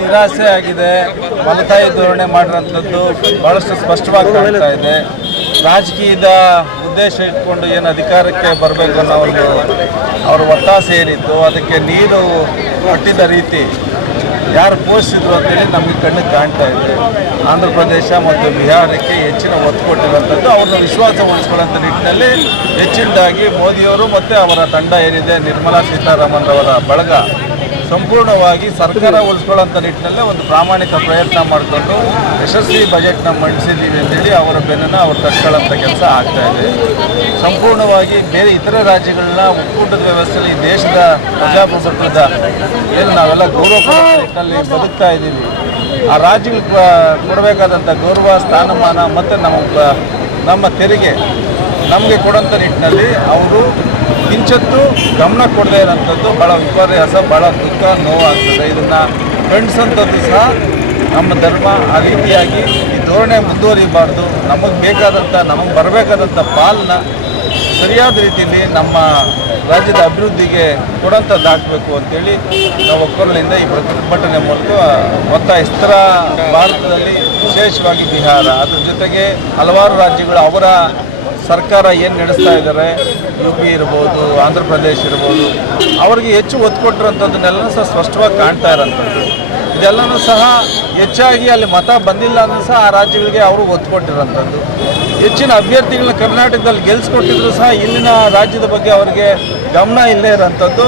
ನಿರಾಸೆ ಆಗಿದೆ. ಮಲತಾಯಿ ಧೋರಣೆ ಮಾಡಿರೋಂಥದ್ದು ಭಾಳಷ್ಟು ಸ್ಪಷ್ಟವಾಗಿ ಕಾಣ್ತಾ ಇದೆ. ರಾಜಕೀಯದ ಉದ್ದೇಶ ಇಟ್ಕೊಂಡು ಏನು ಅಧಿಕಾರಕ್ಕೆ ಬರಬೇಕು ಅನ್ನೋ ಒಂದು ಅವ್ರ ಒತ್ತಾಸೆ ಏನಿತ್ತು, ಅದಕ್ಕೆ ನೀರು ಕೊಟ್ಟಿದ್ದ ರೀತಿ ಯಾರು ಪೋಷಿಸಿದ್ರು ಅಂತೇಳಿ ನಮಗೆ ಕಣ್ಣಿಗೆ ಕಾಣ್ತಾ ಇದೆ. ಆಂಧ್ರ ಪ್ರದೇಶ ಮತ್ತು ಬಿಹಾರಕ್ಕೆ ಹೆಚ್ಚಿನ ಒತ್ತು ಕೊಟ್ಟಿರುವಂಥದ್ದು ಅವ್ರನ್ನ ವಿಶ್ವಾಸ ಉಳಿಸ್ಕೊಳ್ಳೋಂಥ ನಿಟ್ಟಿನಲ್ಲಿ ಹೆಚ್ಚಿನದಾಗಿ ಮೋದಿಯವರು ಮತ್ತು ಅವರ ತಂಡ ಏನಿದೆ, ನಿರ್ಮಲಾ ಸೀತಾರಾಮನ್ ಅವರ ಬಳಗ ಸಂಪೂರ್ಣವಾಗಿ ಸರ್ಕಾರ ಉಳಿಸ್ಕೊಳ್ಳೋಂಥ ನಿಟ್ಟಿನಲ್ಲೇ ಒಂದು ಪ್ರಾಮಾಣಿಕ ಪ್ರಯತ್ನ ಮಾಡಿಕೊಂಡು ಯಶಸ್ವಿ ಬಜೆಟ್ನ ಮಂಡಿಸಿದ್ದೀವಿ ಅಂತೇಳಿ ಅವರ ಬೆನ್ನನ್ನು ಅವ್ರು ತಟ್ಕೊಳ್ಳೋಂಥ ಕೆಲಸ ಆಗ್ತಾಯಿದೆ. ಸಂಪೂರ್ಣವಾಗಿ ಬೇರೆ ಇತರೆ ರಾಜ್ಯಗಳನ್ನ ಒಕ್ಕೂಟದ ವ್ಯವಸ್ಥೆಯಲ್ಲಿ ದೇಶದ ಪ್ರಜಾಪ್ರಭುತ್ವದ ಏನು ನಾವೆಲ್ಲ ಗೌರವ ನಿಟ್ಟಿನಲ್ಲಿ ಬದುಕ್ತಾ ಇದ್ದೀವಿ, ಆ ರಾಜ್ಯಗಳಿಗೆ ಕೊಡಬೇಕಾದಂಥ ಗೌರವ, ಸ್ಥಾನಮಾನ ಮತ್ತು ನಮ್ಮ ತೆರಿಗೆ ನಮಗೆ ಕೊಡೋಂಥ ನಿಟ್ಟಿನಲ್ಲಿ ಅವರು ಕಿಂಚತ್ತು ಗಮನ ಕೊಡದೇ ಇರೋಂಥದ್ದು ಭಾಳ ವಿಪರ್ಯಾಸ, ಭಾಳ ದುಃಖ, ನೋವಾಗ್ತದೆ. ಇದನ್ನು ಖಂಡಿಸೋಂಥದ್ದು ಸಹ ನಮ್ಮ ಧರ್ಮ. ಆ ರೀತಿಯಾಗಿ ಈ ಧೋರಣೆ ಮುಂದುವರಿಬಾರ್ದು. ನಮಗೆ ಬರಬೇಕಾದಂಥ ಪಾಲನ್ನ ಸರಿಯಾದ ರೀತಿಯಲ್ಲಿ ನಮ್ಮ ರಾಜ್ಯದ ಅಭಿವೃದ್ಧಿಗೆ ಕೊಡೋಂಥದ್ದಾಗಬೇಕು ಅಂತೇಳಿ ನಾವು ಒಕ್ಕೊರಲಿಂದ ಈ ಪ್ರತಿಭಟನೆ ಮೂಲಕ ಒತ್ತಾಯಿಸ್ತರ. ಭಾರತದಲ್ಲಿ ವಿಶೇಷವಾಗಿ ಬಿಹಾರ, ಅದ್ರ ಜೊತೆಗೆ ಹಲವಾರು ರಾಜ್ಯಗಳು ಅವರ ಸರ್ಕಾರ ಏನು ನಡೆಸ್ತಾ ಇದ್ದಾರೆ, UP ಇರ್ಬೋದು, ಆಂಧ್ರ ಪ್ರದೇಶ ಇರ್ಬೋದು, ಅವರಿಗೆ ಹೆಚ್ಚು ಒತ್ತು ಕೊಟ್ಟಿರೋಂಥದ್ದನ್ನೆಲ್ಲನೂ ಸಹ ಸ್ಪಷ್ಟವಾಗಿ ಕಾಣ್ತಾ ಇರೋಂಥದ್ದು. ಇದೆಲ್ಲನೂ ಸಹ ಹೆಚ್ಚಾಗಿ ಅಲ್ಲಿ ಮತ ಬಂದಿಲ್ಲ ಅನ್ನೂ ಸಹ ಆ ರಾಜ್ಯಗಳಿಗೆ ಅವರು ಒತ್ತು ಕೊಟ್ಟಿರೋಂಥದ್ದು. ಹೆಚ್ಚಿನ ಅಭ್ಯರ್ಥಿಗಳನ್ನ ಕರ್ನಾಟಕದಲ್ಲಿ ಗೆಲ್ಲಿಸ್ಕೊಟ್ಟಿದ್ರು ಸಹ ಇಲ್ಲಿನ ರಾಜ್ಯದ ಬಗ್ಗೆ ಅವರಿಗೆ ಗಮನ ಇಲ್ಲದೇ ಇರೋಂಥದ್ದು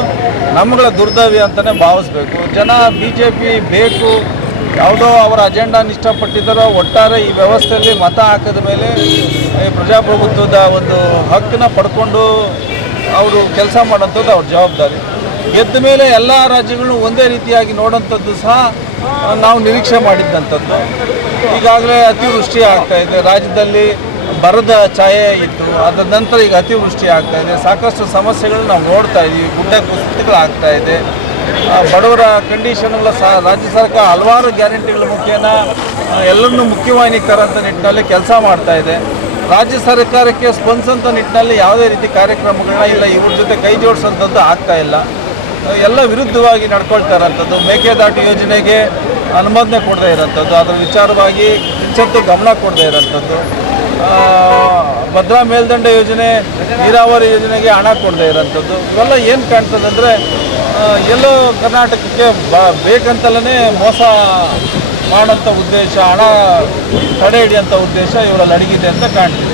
ನಮ್ಮಗಳ ದುರ್ದೈವ ಅಂತಲೇ ಭಾವಿಸ್ಬೇಕು. ಜನ BJP ಬೇಕು, ಯಾವುದೋ ಅವರ ಅಜೆಂಡಾನ ಇಷ್ಟಪಟ್ಟಿದ್ದಾರೋ, ಒಟ್ಟಾರೆ ಈ ವ್ಯವಸ್ಥೆಯಲ್ಲಿ ಮತ ಹಾಕಿದ ಮೇಲೆ ಪ್ರಜಾಪ್ರಭುತ್ವದ ಒಂದು ಹಕ್ಕನ್ನ ಪಡ್ಕೊಂಡು ಅವರು ಕೆಲಸ ಮಾಡೋಂಥದ್ದು ಅವ್ರ ಜವಾಬ್ದಾರಿ. ಗೆದ್ದ ಮೇಲೆ ಎಲ್ಲ ರಾಜ್ಯಗಳನ್ನು ಒಂದೇ ರೀತಿಯಾಗಿ ನೋಡೋಂಥದ್ದು ಸಹ ನಾವು ನಿರೀಕ್ಷೆ ಮಾಡಿದ್ದಂಥದ್ದು. ಈಗಾಗಲೇ ಅತಿವೃಷ್ಟಿ ಆಗ್ತಾಯಿದೆ, ರಾಜ್ಯದಲ್ಲಿ ಬರದ ಛಾಯೆ ಇತ್ತು, ಅದರ ನಂತರ ಈಗ ಅತಿವೃಷ್ಟಿ ಆಗ್ತಾಯಿದೆ. ಸಾಕಷ್ಟು ಸಮಸ್ಯೆಗಳು ನಾವು ನೋಡ್ತಾ ಇದ್ದೀವಿ. ಗುಡ್ಡ ಕುಸಿತಗಳಾಗ್ತಾಯಿದೆ. ಬಡವರ ಕಂಡೀಷನ್ಗಳ ಸಹ ರಾಜ್ಯ ಸರ್ಕಾರ ಹಲವಾರು ಗ್ಯಾರಂಟಿಗಳ ಮುಖೇನ ಎಲ್ಲರನ್ನೂ ಮುಖ್ಯವಾಹಿನಿಗೆ ತರೋಂಥ ನಿಟ್ಟಿನಲ್ಲಿ ಕೆಲಸ ಮಾಡ್ತಾ ಇದೆ. ರಾಜ್ಯ ಸರ್ಕಾರಕ್ಕೆ ಸ್ಪಂದಿಸೋಂಥ ನಿಟ್ಟಿನಲ್ಲಿ ಯಾವುದೇ ರೀತಿ ಕಾರ್ಯಕ್ರಮಗಳನ್ನ ಇಲ್ಲ, ಇವ್ರ ಜೊತೆ ಕೈ ಜೋಡಿಸೋಂಥದ್ದು ಆಗ್ತಾ ಇಲ್ಲ. ಎಲ್ಲ ವಿರುದ್ಧವಾಗಿ ನಡ್ಕೊಳ್ತಾ ಇರೋಂಥದ್ದು. ಮೇಕೆದಾಟು ಯೋಜನೆಗೆ ಅನುಮೋದನೆ ಕೊಡದೇ ಇರೋಂಥದ್ದು, ಅದರ ವಿಚಾರವಾಗಿ ಕಿಂಚತ್ತು ಗಮನ ಕೊಡದೇ ಇರೋಂಥದ್ದು. ಭದ್ರಾ ಮೇಲ್ದಂಡೆ ಯೋಜನೆ, ನೀರಾವರಿ ಯೋಜನೆಗೆ ಹಣ ಕೊಡದೇ ಇರೋಂಥದ್ದು. ಇವೆಲ್ಲ ಏನು ಕಾಣ್ತದೆ ಅಂದರೆ ಎಲ್ಲೋ ಕರ್ನಾಟಕಕ್ಕೆ ಬೇಕಂತಲೇ ಮೋಸ ಮಾಡೋಂಥ ಉದ್ದೇಶ, ಹಣ ತಡೆ ಹಿಡಿಯೋಂಥ ಉದ್ದೇಶ ಇವರಲ್ಲಿ ಅಡಗಿದೆ ಅಂತ ಕಾಣ್ತಿದೆ.